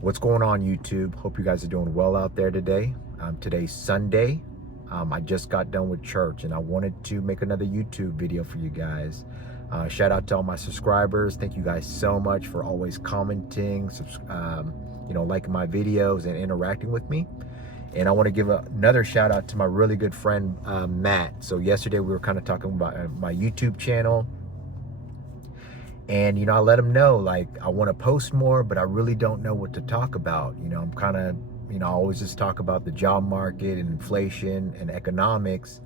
What's going on, YouTube? Hope you guys are doing well out there today. Today's Sunday. I just got done with church and I wanted to make another YouTube video for you guys. Shout out to all my subscribers. Thank you guys so much for always commenting, liking my videos and interacting with me. And I want to give another shout out to my really good friend, Matt. So yesterday we were kind of talking about my YouTube channel. And, I let him know, like, I want to post more, but I really don't know what to talk about. I'm kind of, I always just talk about the job market and inflation and economics.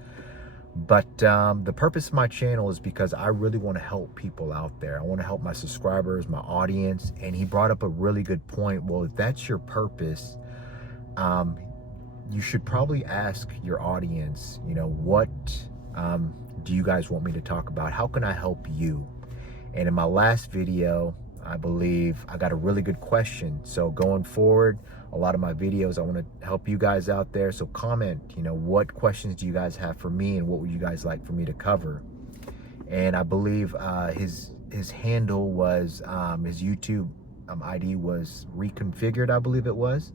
But the purpose of my channel is because I really want to help people out there. I want to help my subscribers, my audience. And he brought up a really good point. Well, if that's your purpose, you should probably ask your audience, what do you guys want me to talk about? How can I help you? And in my last video, I believe I got a really good question. So going forward, a lot of my videos, I want to help you guys out there. So comment, what questions do you guys have for me and what would you guys like for me to cover? And I believe his handle was, his YouTube ID was reconfigured, I believe it was.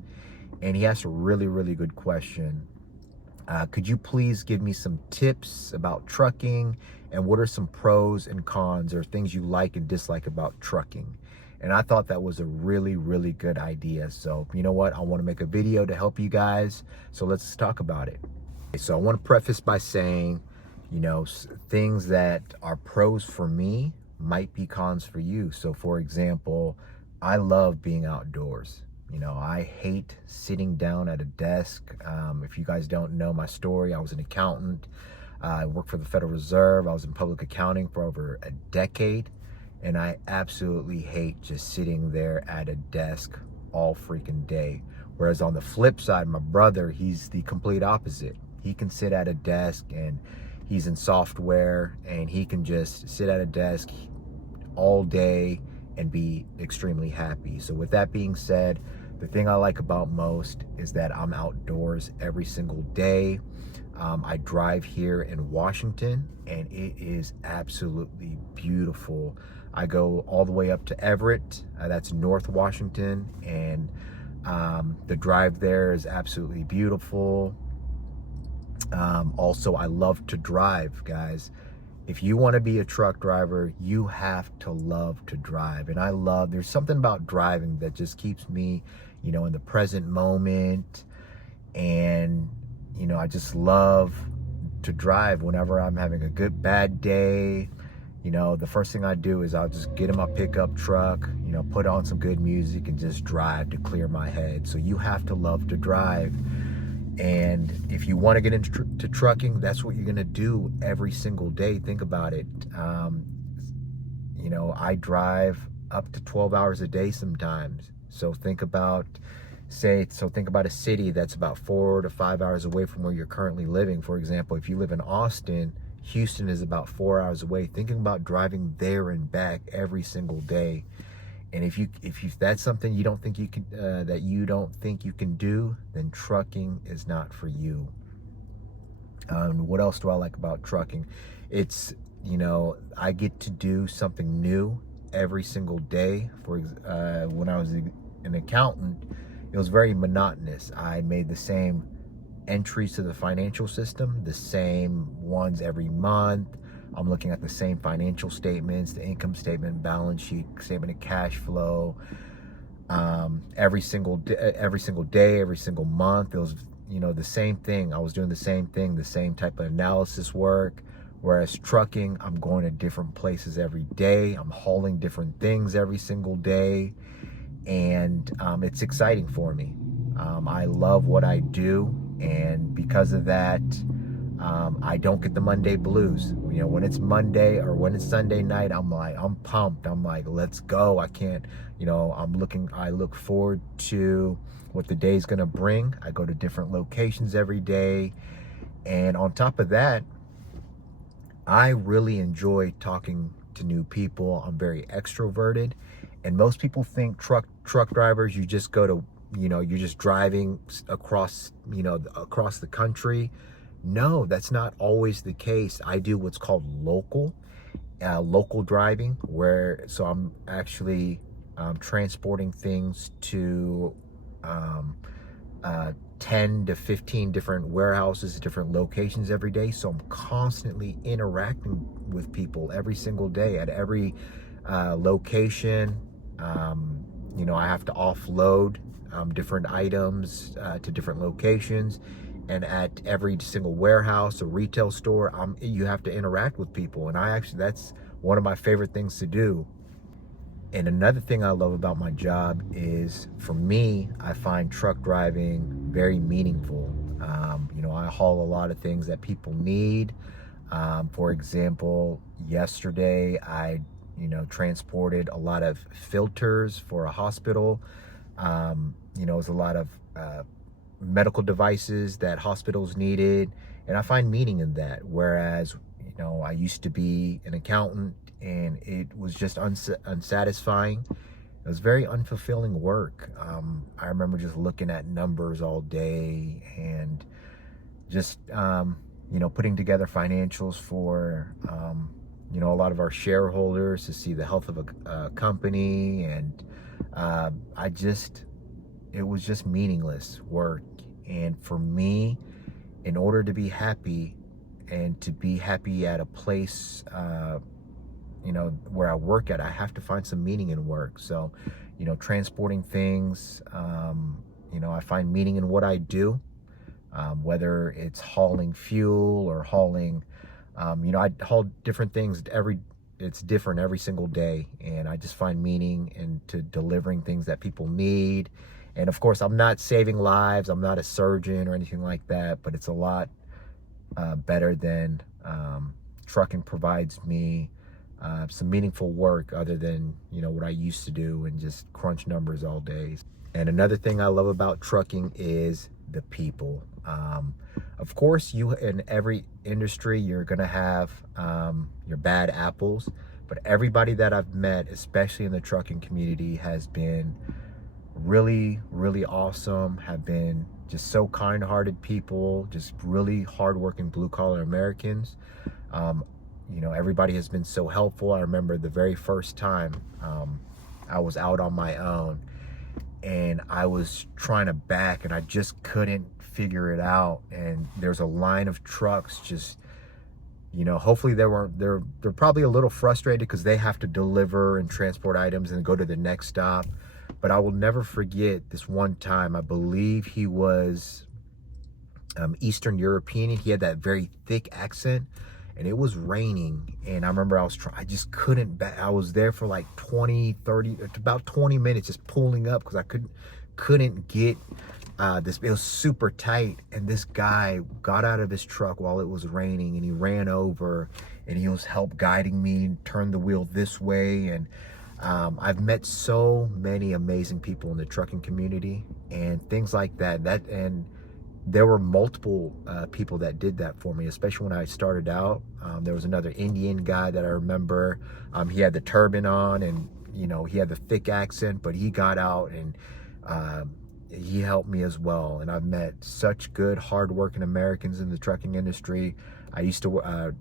And he asked a really, really good question. Could you please give me some tips about trucking and what are some pros and cons or things you like and dislike about trucking? And I thought that was a really, really good idea. So you know what? I want to make a video to help you guys. So let's talk about it. So I want to preface by saying, things that are pros for me might be cons for you. So for example, I love being outdoors. I hate sitting down at a desk. If you guys don't know my story, I was an accountant. I worked for the Federal Reserve. I was in public accounting for over a decade. And I absolutely hate just sitting there at a desk all freaking day. Whereas on the flip side, my brother, he's the complete opposite. He can sit at a desk and he's in software and he can just sit at a desk all day and be extremely happy. So with that being said, the thing I like about most is that I'm outdoors every single day. I drive here in Washington and it is absolutely beautiful. I go all the way up to Everett, that's North Washington, and the drive there is absolutely beautiful. Also, I love to drive, guys. If you want to be a truck driver, you have to love to drive. And there's something about driving that just keeps me, in the present moment. And, I just love to drive whenever I'm having a bad day. The first thing I do is I'll just get in my pickup truck, put on some good music and just drive to clear my head. So you have to love to drive. And if you want to get into trucking, that's what you're going to do every single day. Think about it. I drive up to 12 hours a day sometimes. So think about a city that's about 4 to 5 hours away from where you're currently living. For example, if you live in Austin, Houston is about 4 hours away. Thinking about driving there and back every single day. And if that's something you don't think you can do, then trucking is not for you. What else do I like about trucking? It's, I get to do something new every single day. When I was an accountant, it was very monotonous. I made the same entries to the financial system, the same ones every month. I'm looking at the same financial statements, the income statement, balance sheet, statement of cash flow, every single day, every single month. It was, the same thing. I was doing the same thing, the same type of analysis work. Whereas trucking, I'm going to different places every day. I'm hauling different things every single day. And it's exciting for me. I love what I do. And because of that, I don't get the Monday blues. When it's Monday or when it's Sunday night, I'm pumped. I'm like, let's go. I look forward to what the day's gonna bring. I go to different locations every day. And on top of that, I really enjoy talking to new people. I'm very extroverted. And most people think truck drivers, you just go to, you're just driving across the country. No, that's not always the case. I do what's called local driving, so I'm actually transporting things to 10 to 15 different warehouses, different locations every day. So I'm constantly interacting with people every single day at every location. I have to offload different items to different locations. And at every single warehouse or retail store, you have to interact with people. And that's one of my favorite things to do. And another thing I love about my job is, for me, I find truck driving very meaningful. I haul a lot of things that people need. For example, yesterday I, transported a lot of filters for a hospital. It was a lot of medical devices that hospitals needed, and I find meaning in that. Whereas, I used to be an accountant, and it was just unsatisfying. It was very unfulfilling work. I remember just looking at numbers all day and just, putting together financials for, a lot of our shareholders to see the health of a company. And it was just meaningless work. And for me, in order to be happy and to be happy at a place, where I work at, I have to find some meaning in work. So, transporting things, I find meaning in what I do, whether it's hauling fuel or hauling, I haul different things it's different every single day. And I just find meaning into delivering things that people need. And of course, I'm not saving lives. I'm not a surgeon or anything like that, but it's a lot better than trucking provides me some meaningful work, other than what I used to do and just crunch numbers all day. And another thing I love about trucking is the people. Of course, in every industry, you're gonna have your bad apples, but everybody that I've met, especially in the trucking community, has been really, really awesome. Have been just so kind-hearted people, just really hardworking blue-collar Americans. Everybody has been so helpful. I remember the very first time I was out on my own, and I was trying to back, and I just couldn't figure it out. And there's a line of trucks just, hopefully they're probably a little frustrated because they have to deliver and transport items and go to the next stop. But I will never forget this one time. I believe he was Eastern European. He had that very thick accent, and it was raining. And I remember I just couldn't I was there for like 20, 30, about 20 minutes just pulling up because I couldn't get this. It was super tight. And this guy got out of his truck while it was raining, and he ran over, and he was guiding me, turn the wheel this way. And I've met so many amazing people in the trucking community and things like that. And there were multiple people that did that for me, especially when I started out. There was another Indian guy that I remember. He had the turban on, and he had the thick accent, but he got out and he helped me as well. And I've met such good, hardworking Americans in the trucking industry. I used to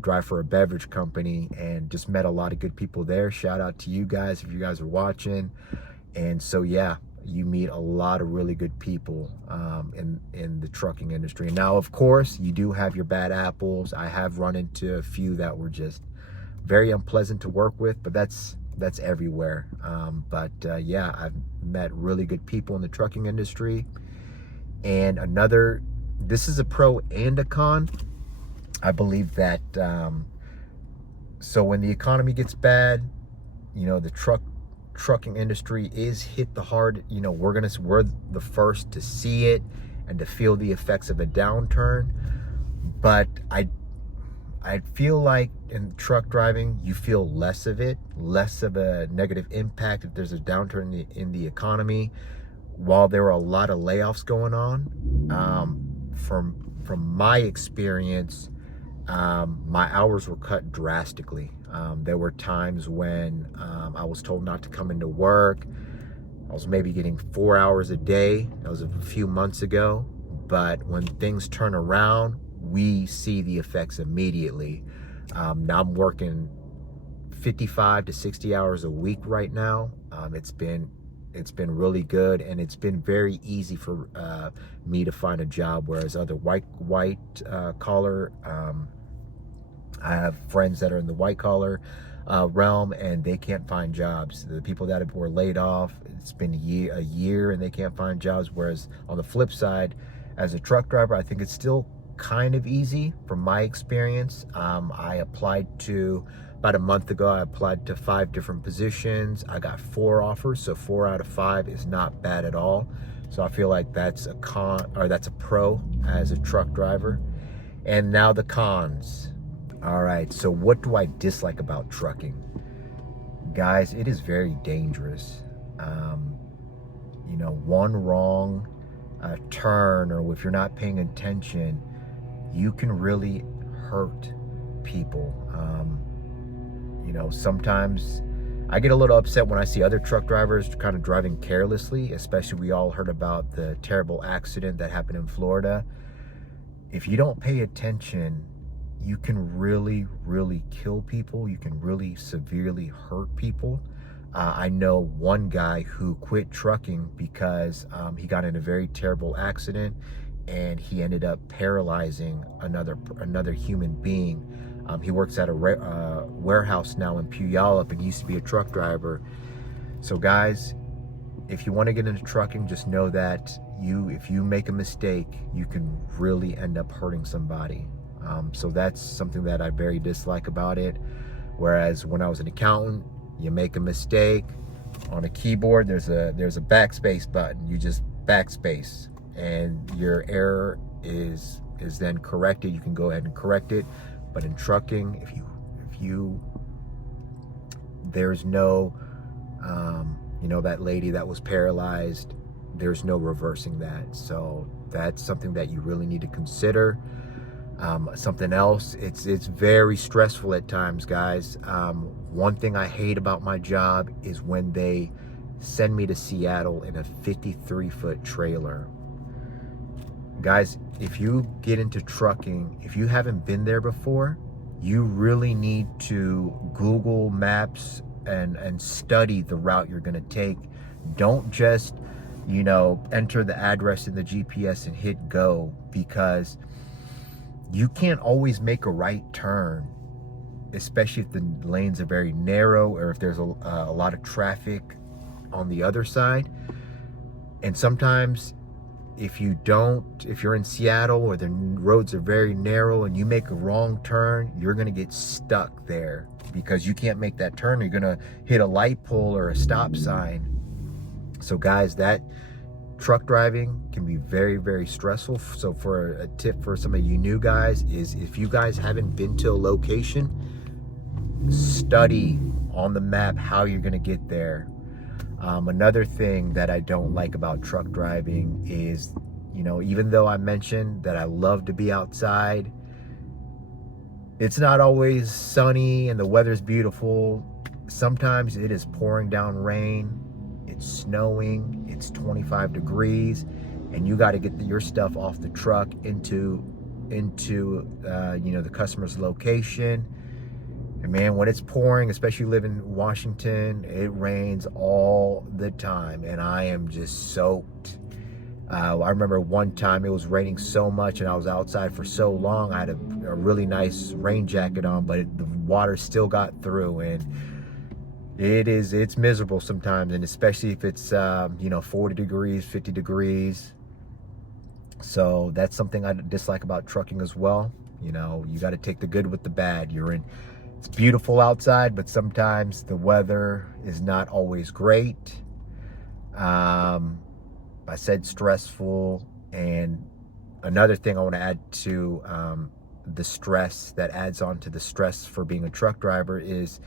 drive for a beverage company and just met a lot of good people there. Shout out to you guys if you guys are watching. And so, yeah, you meet a lot of really good people in the trucking industry. Now, of course, you do have your bad apples. I have run into a few that were just very unpleasant to work with, but that's everywhere. Yeah, I've met really good people in the trucking industry. And this is a pro and a con. I believe that so when the economy gets bad, the trucking industry is hit the hard. We're the first to see it and to feel the effects of a downturn. But I feel like in truck driving, you feel less of it, less of a negative impact if there's a downturn in the economy. While there were a lot of layoffs going on, from my experience, my hours were cut drastically. There were times when I was told not to come into work. I was maybe getting 4 hours a day. That was a few months ago. But when things turn around, we see the effects immediately. Now I'm working 55 to 60 hours a week right now. It's been really good, and it's been very easy for me to find a job, whereas other white collar, I have friends that are in the white collar realm, and they can't find jobs. The people that were laid off, it's been a year and they can't find jobs. Whereas on the flip side, as a truck driver, I think it's still kind of easy from my experience. I applied to, about a month ago, I applied to 5 different positions. I got 4 offers, so 4 out of 5 is not bad at all. So I feel like that's a pro as a truck driver. And now the cons. All right, so what do I dislike about trucking? Guys, it is very dangerous. You know, one wrong turn, or if you're not paying attention, you can really hurt people. You know, sometimes I get a little upset when I see other truck drivers kind of driving carelessly, especially we all heard about the terrible accident that happened in Florida. If you don't pay attention, you can really, really kill people. You can really severely hurt people. I know one guy who quit trucking because he got in a very terrible accident, and he ended up paralyzing another human being. He works at a warehouse now in Puyallup, and he used to be a truck driver. So guys, if you want to get into trucking, just know that if you make a mistake, you can really end up hurting somebody. So that's something that I very dislike about it. Whereas when I was an accountant, you make a mistake on a keyboard, there's a backspace button. You just backspace, and your error is then corrected. You can go ahead and correct it. But in trucking, if you there's no you know, that lady that was paralyzed, there's no reversing that. So that's something that you really need to consider. Something else, it's very stressful at times, guys. One thing I hate about my job is when they send me to Seattle in a 53-foot trailer. Guys, if you get into trucking, if you haven't been there before, you really need to Google Maps and study the route you're going to take. Don't just, you know, enter the address in the GPS and hit go, because you can't always make a right turn, especially if the lanes are very narrow, or if there's a lot of traffic on the other side. And sometimes if you're in Seattle or the roads are very narrow and you make a wrong turn, you're going to get stuck there because you can't make that turn. You're going to hit a light pole or a stop sign. So guys, that truck driving can be very, very stressful. So for a tip for some of you new guys is, if you guys haven't been to a location, study on the map how you're going to get there. Another thing that I don't like about truck driving is, you know, even though I mentioned that I love to be outside, it's not always sunny and the weather's beautiful. Sometimes it is pouring down rain, it's snowing, it's 25 degrees, and you got to get your stuff off the truck into you know, the customer's location. And man, when it's pouring, especially living in Washington, it rains all the time, and I am just soaked. I remember one time it was raining so much and I was outside for so long, I had a really nice rain jacket on, but the water still got through, and it's miserable sometimes, and especially if it's you know, 40 degrees, 50 degrees. So that's something I dislike about trucking as well. You know, you got to take the good with the bad. It's beautiful outside, but sometimes the weather is not always great. I said stressful, and another thing I want to add to the stress that adds on to the stress for being a truck driver is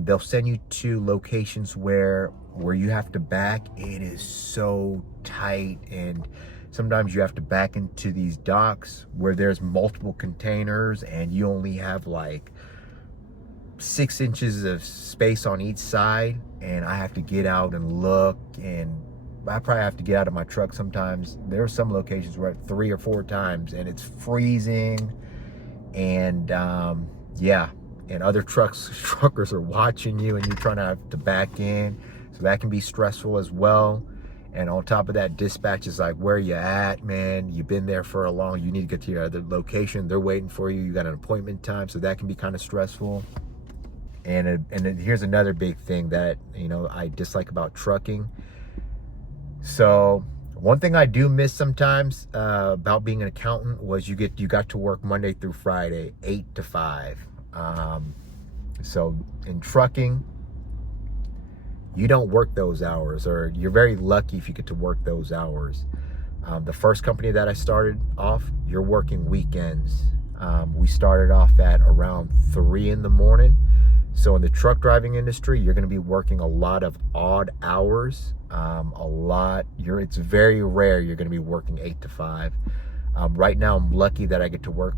they'll send you to locations where you have to back. It is so tight, and sometimes you have to back into these docks where there's multiple containers and you only have like 6 inches of space on each side, and I have to get out and look, and I probably have to get out of my truck sometimes. There are some locations where 3 or 4 times, and it's freezing, and yeah, and other truckers are watching you, and you're trying to have to back in. So that can be stressful as well. And on top of that, dispatch is like, where you at, man? You've been there for a long, you need to get to your other location. They're waiting for you. You got an appointment time. So that can be kind of stressful. And here's another big thing that, you know, I dislike about trucking. So one thing I do miss sometimes about being an accountant was you got to work Monday through Friday, 8 to 5. So in trucking, you don't work those hours, or you're very lucky if you get to work those hours. The first company that I started off, you're working weekends. We started off at around 3 in the morning. So in the truck driving industry, you're going to be working a lot of odd hours. It's very rare you're going to be working 8 to 5. Right now, I'm lucky that I get to work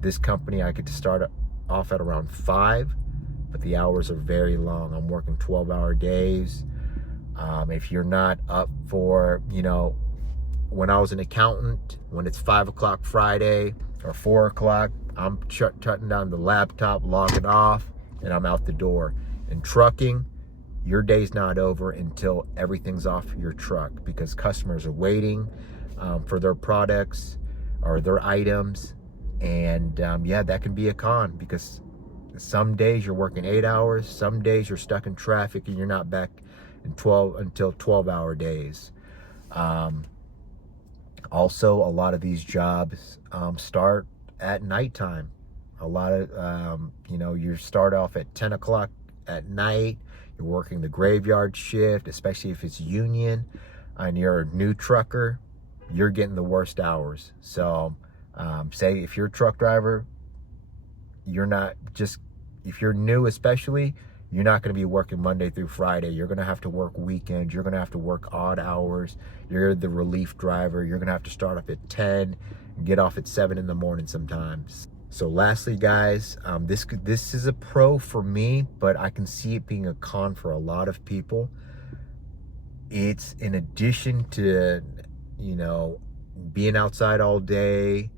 this company. I get to start off at around 5. But the hours are very long. I'm working 12-hour days. If you're not up for, you know, when I was an accountant, when it's 5 o'clock Friday or 4 o'clock, I'm shutting down the laptop, logging off, and I'm out the door. In trucking, your day's not over until everything's off your truck, because customers are waiting for their products or their items. And yeah, that can be a con, because some days you're working 8 hours, some days you're stuck in traffic and you're not back until 12-hour days. Also, a lot of these jobs start at nighttime. A lot of, you know, you start off at 10 o'clock at night, you're working the graveyard shift, especially if it's union and you're a new trucker, you're getting the worst hours. So say if you're a truck driver, if you're new especially, you're not going to be working Monday through Friday. You're going to have to work weekends. You're going to have to work odd hours. You're the relief driver. You're going to have to start off at 10 and get off at 7 in the morning sometimes. So lastly, guys, this is a pro for me, but I can see it being a con for a lot of people. It's in addition to, you know, being outside all day,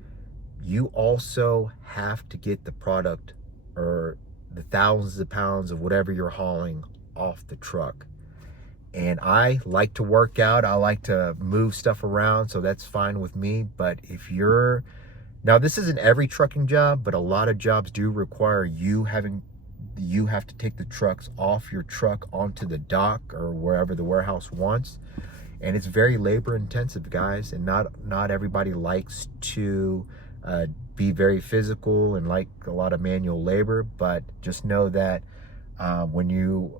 you also have to get the product or the thousands of pounds of whatever you're hauling off the truck. And I like to work out. I like to move stuff around, so that's fine with me. But now this isn't every trucking job, but a lot of jobs do require you have to take the trucks off your truck onto the dock or wherever the warehouse wants. And it's very labor intensive, guys. And not everybody likes to be very physical and like a lot of manual labor, but just know that when you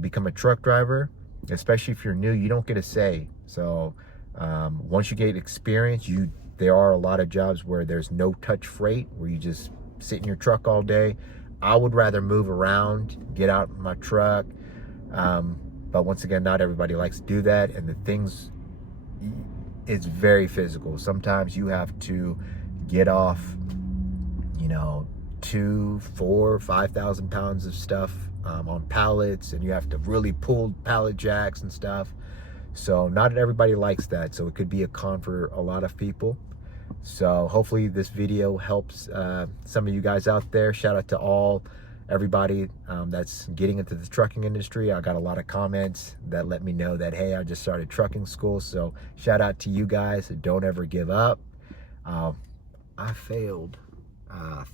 become a truck driver, especially if you're new, you don't get a say. So once you get experience, there are a lot of jobs where there's no touch freight, where you just sit in your truck all day. I would rather move around, get out in my truck, but once again, not everybody likes to do that. And it's very physical. Sometimes you have to get off, you know, 2,000, 4,000, 5,000 pounds of stuff on pallets, and you have to really pull pallet jacks and stuff. So not everybody likes that. So it could be a con for a lot of people. So hopefully this video helps some of you guys out there. Shout out to everybody that's getting into the trucking industry. I got a lot of comments that let me know that, hey, I just started trucking school. So shout out to you guys. Don't ever give up. I failed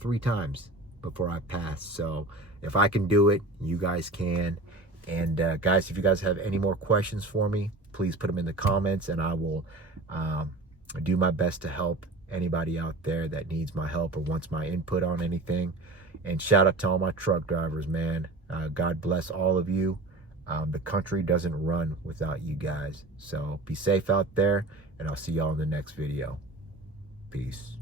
3 times before I passed. So if I can do it, you guys can. And guys, if you guys have any more questions for me, please put them in the comments, and I will do my best to help anybody out there that needs my help or wants my input on anything. And shout out to all my truck drivers, man. God bless all of you. The country doesn't run without you guys. So be safe out there, and I'll see y'all in the next video. Peace.